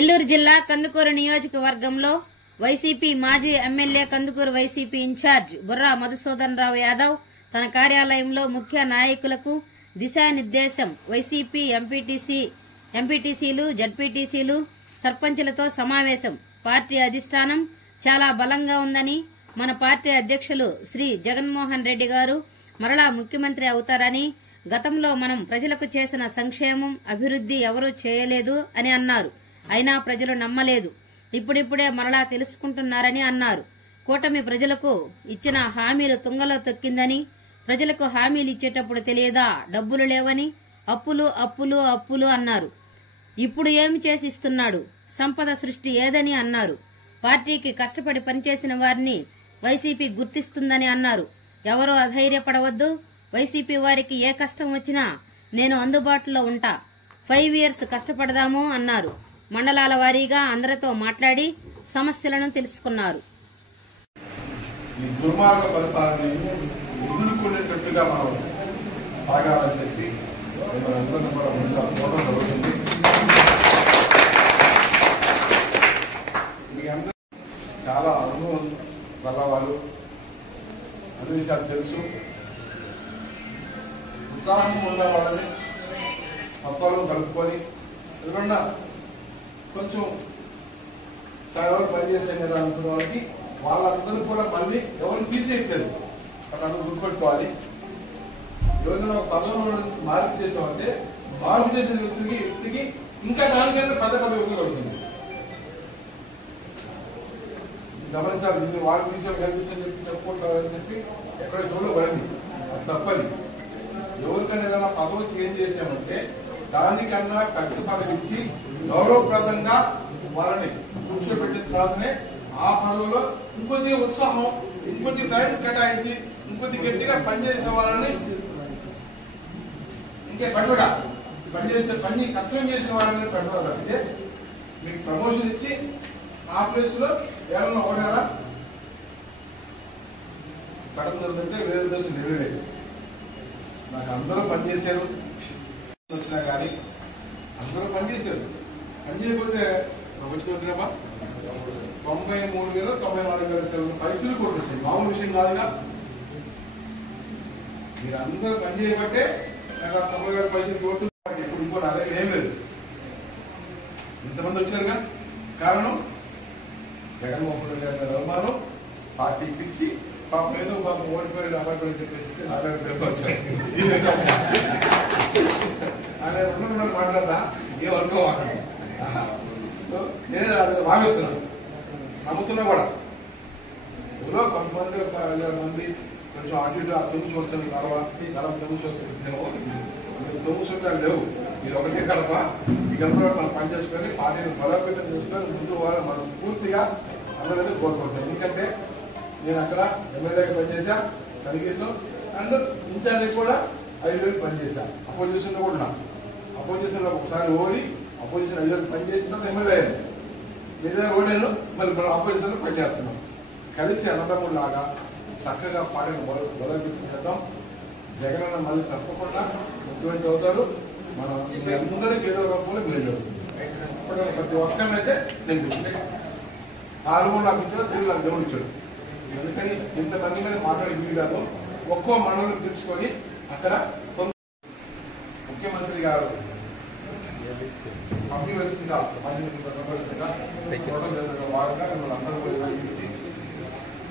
నెల్లూరు జిల్లా కందుకూరు నియోజకవర్గంలో వైసీపీ మాజీ ఎమ్మెల్యే కందుకూరు వైసీపీ ఇన్ఛార్జ్ బుర్రా మధుసూదన్ రావు యాదవ్ తన కార్యాలయంలో ముఖ్య నాయకులకు దిశానిర్దేశం వైసీపీ ఎంపీటీసీలు జడ్పీటీసీలు సర్పంచులతో సమావేశం. పార్టీ అధిష్టానం చాలా బలంగా ఉందని, మన పార్టీ అధ్యక్షులు శ్రీ జగన్మోహన్ రెడ్డి గారు మరలా ముఖ్యమంత్రి అవుతారని, గతంలో మనం ప్రజలకు చేసిన సంక్షేమం అభివృద్ధి ఎవరూ చేయలేదు అని అన్నారు. అయినా ప్రజలు నమ్మలేదు. ఇప్పుడిప్పుడే మరలా తెలుసుకుంటున్నారని అన్నారు. కూటమి ప్రజలకు ఇచ్చిన హామీలు తుంగలో తొక్కిందని, ప్రజలకు హామీలు ఇచ్చేటప్పుడు తెలియదా డబ్బులు లేవని, అప్పులు అప్పులు అప్పులు అన్నారు. ఇప్పుడు ఏమి చేసి ఇస్తున్నాడు, సంపద సృష్టి ఏదని అన్నారు. పార్టీకి కష్టపడి పనిచేసిన వారిని వైసీపీ గుర్తిస్తుందని అన్నారు. ఎవరూ అధైర్యపడవద్దు. వైసీపీ వారికి ఏ కష్టం వచ్చినా నేను అందుబాటులో ఉంటా. 5 years కష్టపడదాము అన్నారు. మండలాల వారీగా అందరితో మాట్లాడి సమస్యలను తెలుసుకున్నారు. ఈ దుర్మార్గ పరిపాలనను ఎదుర్కొనేటట్టుగా మనం సాగాలని చెప్పి మనందరం కూడా ముందుగా పోవడం జరుగుతుంది. మీ అందరూ చాలా అనుభవం గలవాళ్ళు, అన్ని విషయాలు తెలుసు. ఉత్సాహం ఉన్న వాళ్ళని మొత్తంలో కలుపుకొని ఎదురున్న కొంచెం చాలా వరకు పనిచేసాం కదా అనుకున్న వాళ్ళకి వాళ్ళందరూ కూడా మళ్ళీ ఎవరు తీసేయట్లేదు. అక్కడ గుర్తుపెట్టుకోవాలి. ఎవరైనా ఒక పదవిలో మార్పు చేసామంటే మార్పు చేసిన వ్యక్తికి ఇంకా దానికంటే పెద్ద వ్యక్తులు అవుతుంది. గమనించాలి. దీన్ని వాళ్ళు తీసాం కనిపిస్తామని చెప్పి చెప్పుకుంటారని చెప్పి ఎక్కడ జోలో పడింది. అది తప్పని. ఎవరికైనా ఏదైనా పదవి చేంజ్ చేసామంటే దానికన్నా పెద్ద పదవి ఇచ్చి గౌరవప్రదంగా వాళ్ళని కూర్చోబెట్టిన తర్వాతనే ఆ పదవిలో ఇంకొద్ది ఉత్సాహం, ఇంకొద్ది టైం కేటాయించి ఇంకొద్ది గట్టిగా పనిచేసే వాళ్ళని, ఇంకే బెటర్గా పని కష్టం చేసే వాళ్ళని పెడతారు. తప్పితే మీకు ప్రమోషన్ ఇచ్చి ఆ ప్లేస్ లో ఏమన్నా ఓడారా కడుతుందంటే వేరే ఉద్దేశం నెరవేరేది. నాకు అందరూ పనిచేశారు వచ్చినా కానీ అందరూ పనిచేశారు. పనిచేయకపోతే వచ్చినమ్మా 93,000 94,000 పైసలు కూడా వచ్చాయి. మామూలు విషయం కాదుగా. మీరు అందరూ పనిచేయబట్టే నాకు ఆ 90,000 పైసలు కోట్లు. ఇప్పుడు ఇంకోటి అదే ఏం లేదు. ఇంతమంది వచ్చారుగా. కారణం జగన్మోహన్ రెడ్డి గారి అవమానం పార్టీకి ఇచ్చి పాపం ఏదో పాపం ఓడిపోయి అబ్బాయి చెప్పేసి నా దగ్గర పేరు వచ్చారు. ఆయన రెండు మాట్లాడదా ఏమనుకో నేనే భావిస్తున్నాను, నమ్ముతున్నా కూడా. ఎవరో కొంతమంది ఒక 5,000 మంది కొంచెం అటు ఇటు ఆ 9 సంవత్సరాలు కడవ 9 సంవత్సరాలు 9 సంవత్సరాలు లేవు. ఇది ఒకటే కడప. ఈ గడప మనం పనిచేసుకొని పార్టీని బలోపేతం చేసుకొని ముందు వాళ్ళు మనం పూర్తిగా అందరైతే కోరుకుంటాం. ఎందుకంటే నేను అక్కడ ఎమ్మెల్యేగా పనిచేశా కలిగిలో, అండ్ ఇన్ఛార్జ్ కూడా 5,000 పనిచేశాను. అపోజిషన్లో కూడా అపోజిషన్లో ఒకసారి ఓడి అపోజిషన్ 5,000 పనిచేసిన తర్వాత ఎమ్మెల్యే అయ్యాను. ఏదైనా ఓడాను, మరి మనం అపోజిషన్లో పనిచేస్తున్నాం. కలిసి అన్నదమ్ముడు లాగా చక్కగా పార్టీని బలోపేతం చేద్దాం. జగన్ అన్న మళ్ళీ తప్పకుండా ముఖ్యమంత్రి అవుతారు. మనం అందరికీ ఏదో రూపంలో మీరు ప్రతి ఒక్కరినైతే నేను చూపిస్తాను. ఆ అనుభవం నాకు ఇచ్చాడు, తిరిగి నాకు దేవుడు ఇచ్చాడు. అందుకని ఇంతమంది మీద మాట్లాడి వీలు కాదు. ఒక్కో మండలం పిలుచుకొని అక్కడ ముఖ్యమంత్రి గారు పంపివలసిందిగా వారంగా మిమ్మల్ని అందరూ ఇచ్చి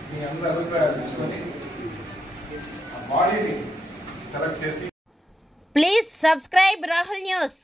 మీ అందరి అభిప్రాయాలు తీసుకొని ఆ బాడీని సెలెక్ట్ చేసి. Please subscribe Rahul news.